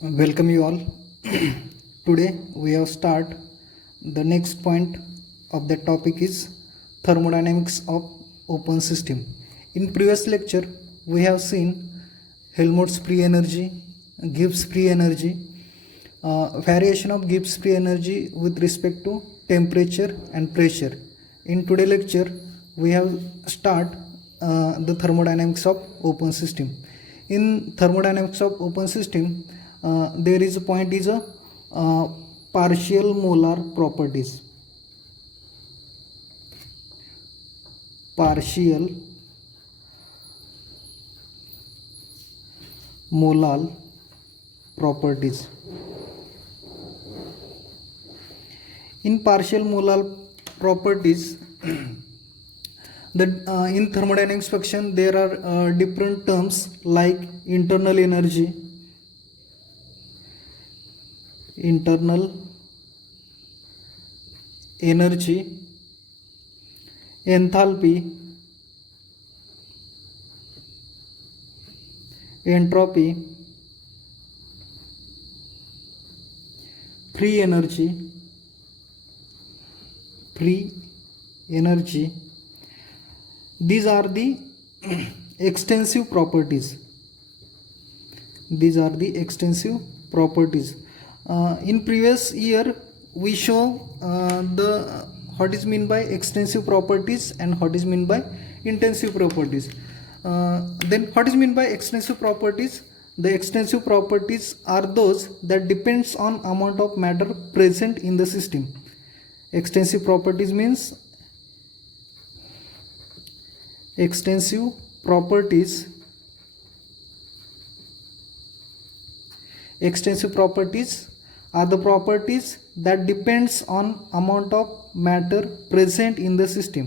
Welcome you all. Today we have start the next point of the topic is thermodynamics of open system. In previous lecture we have seen Helmholtz free energy, Gibbs free energy, variation of Gibbs free energy with respect to temperature and pressure. In today lecture we have start the thermodynamics of open system. In thermodynamics of open system there is a point is a partial molar properties. Partial molar properties. In partial molar properties, in thermodynamics section there are different terms like internal energy, enthalpy, entropy, free energy. These are the extensive properties. In previous year we show the what is mean by extensive properties and what is mean by intensive properties. Then what is mean by extensive properties? The extensive properties are those that depends on amount of matter present in the system. Extensive properties means extensive properties are the properties that depends on amount of matter present in the system.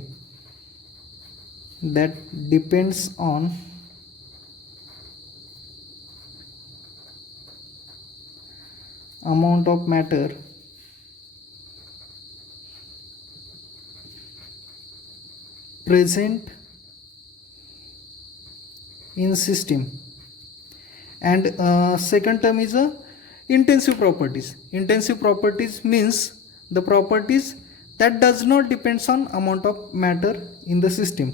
That depends on amount of matter present in system. And second term is a intensive properties. Intensive properties means the properties that does not depends on amount of matter in the system.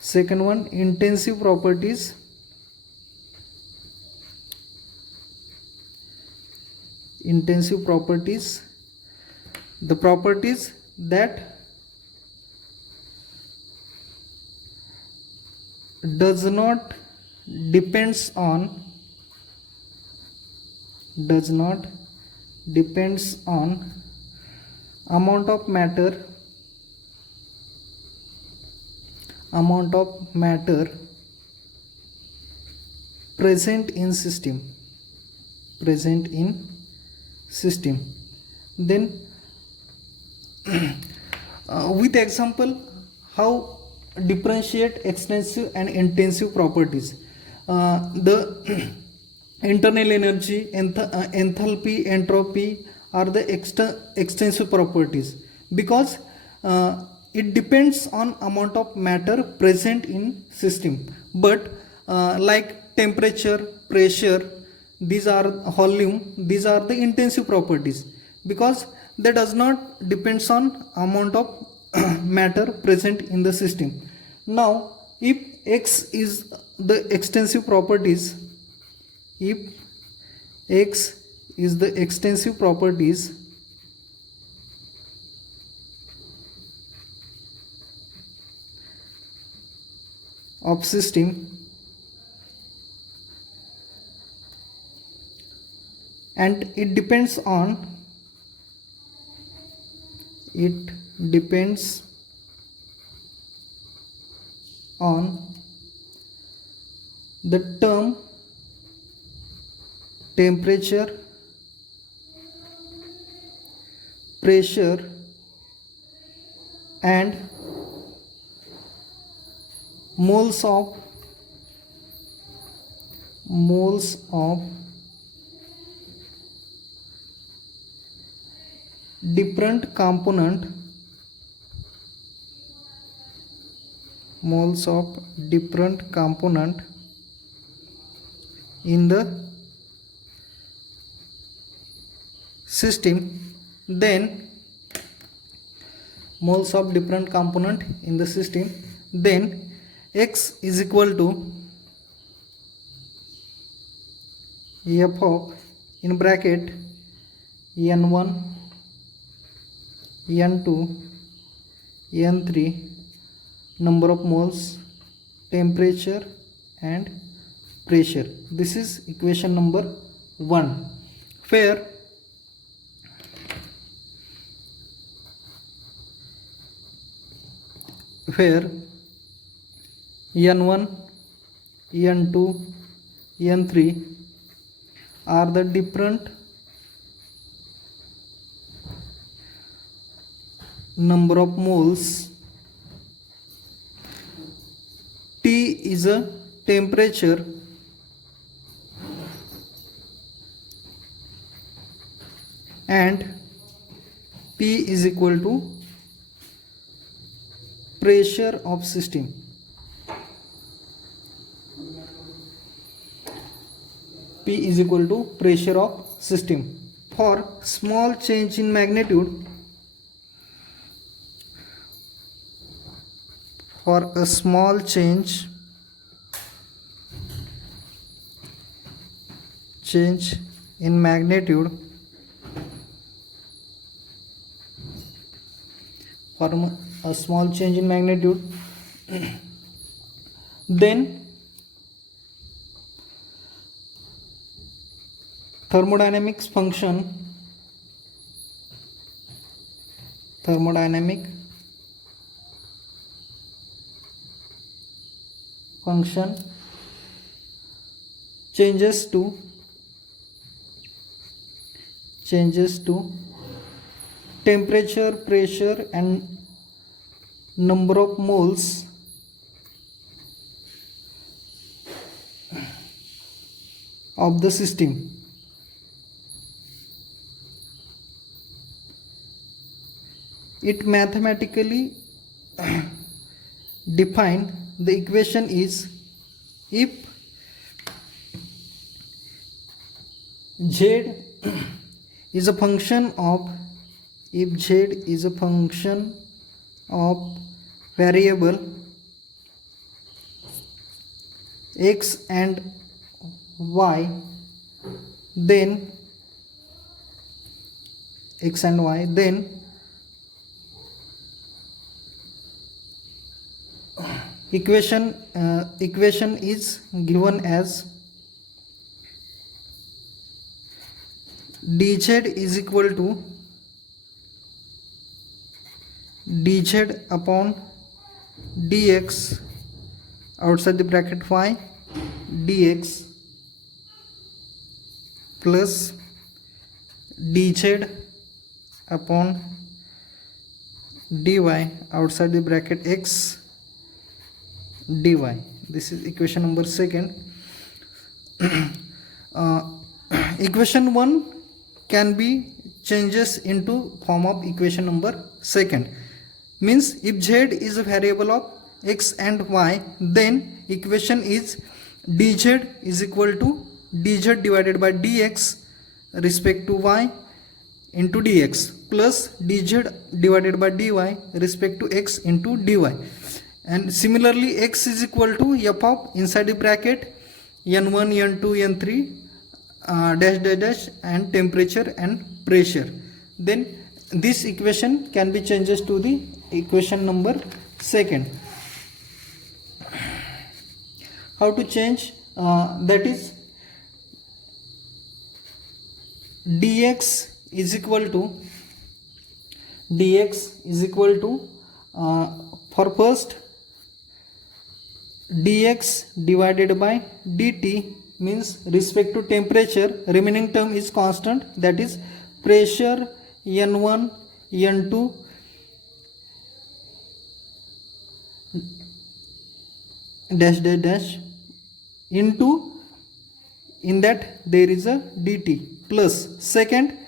Second one, intensive properties the properties that does not depends on amount of matter present in system. Then with example how differentiate extensive and intensive properties. The internal energy, enthalpy, entropy are the extensive properties because it depends on amount of matter present in system. But like temperature, pressure, these are volume, these are the intensive properties because they does not depends on amount of matter present in the system. Now if X is the extensive properties, of system and it depends on the term temperature, pressure and moles of different component in the system, then moles of different component in the system, then x is equal to f of in bracket n1 n2 n3 number of moles, temperature and pressure. This is equation number 1, where n1 n2 n3 are the different number of moles, T is a temperature, and P is equal to pressure of system. P is equal to pressure of system. For small change in magnitude, for a small change in magnitude, for a small change in magnitude, then thermodynamic function changes to temperature, pressure and number of moles of the system. It mathematically defined. The equation is if z is a function of variable x and y, then equation is given as dz is equal to dz upon dx outside the bracket y dx plus dz upon dy outside the bracket x dy. This is equation number 2. Equation 1 can be changes into form of equation number 2. Means if z is a variable of x and y, then equation is dz is equal to dz divided by dx respect to y into dx plus dz divided by dy respect to x into dy. And similarly x is equal to f of inside the bracket n1 n2 n3 dash dash dash and temperature and pressure. Then this equation can be changes to the equation number 2. How to change? That is dx is equal to for first dx divided by dt means respect to temperature, remaining term is constant, that is pressure n1 n2 dash dash dash into, in that there is a dt plus second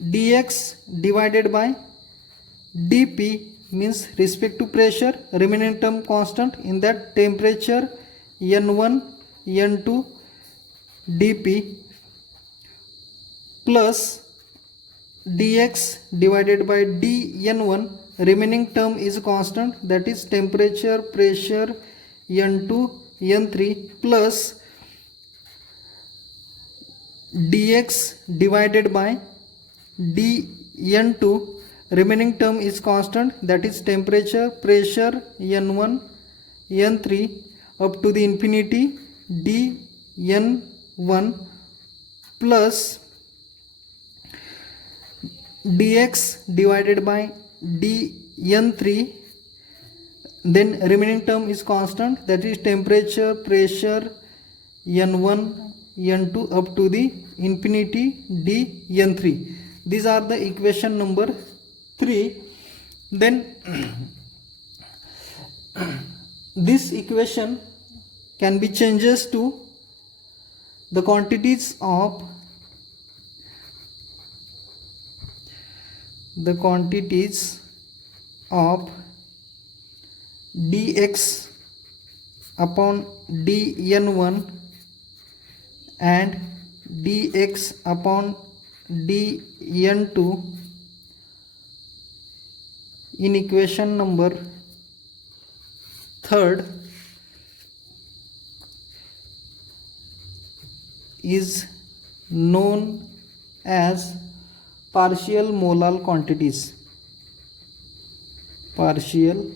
dx divided by dp means respect to pressure, remaining term constant, in that temperature n1 n2 dp plus dx divided by dn1, remaining term is constant, that is temperature, pressure, n2, n3 plus dx divided by dn2, remaining term is constant, that is temperature, pressure, n1, n3 up to the infinity dn1 plus dx divided by dn3, then remaining term is constant, that is temperature, pressure, n1, n2 up to the infinity dn3. These are the equation number 3. Then this equation can be changes to the quantities of dx upon dn1 and dx upon dn2 in equation number 3rd is known as partial molar quantities. Partial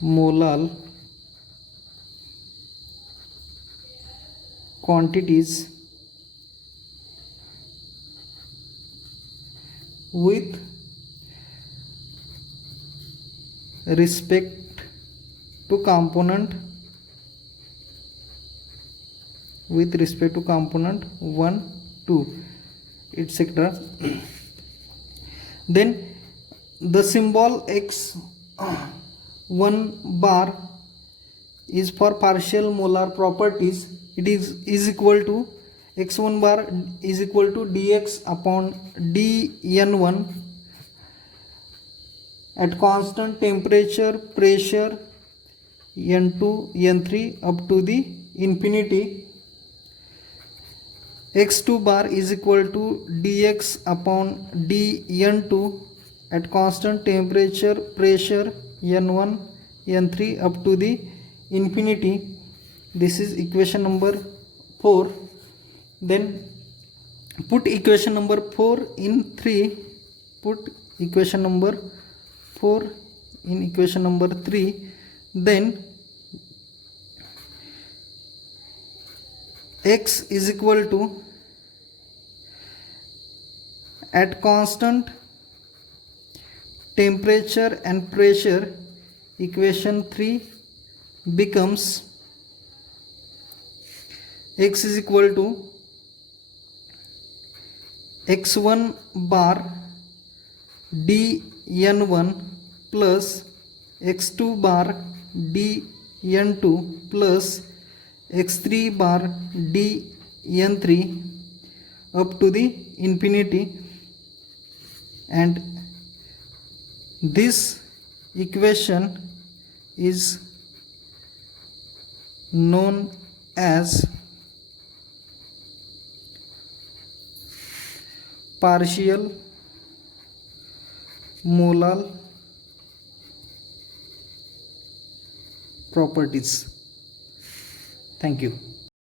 molar quantities with respect to component 1, 2, etc. Then the symbol x1 bar is for partial molar properties. It is equal to x1 bar is equal to dx upon dn1 at constant temperature, pressure, n2, n3 up to the infinity. x2 bar is equal to dx upon dn2 at constant temperature, pressure, n1, n3 up to the infinity. This is equation number 4. Then put equation number 4 in 3. Put equation number 4 in equation number 3. Then x is equal to, at constant temperature and pressure, equation 3 becomes x is equal to x1 bar dn1 plus x2 bar dn2 plus x3 bar dn3 up to the infinity, and this equation is known as partial molar properties. Thank you.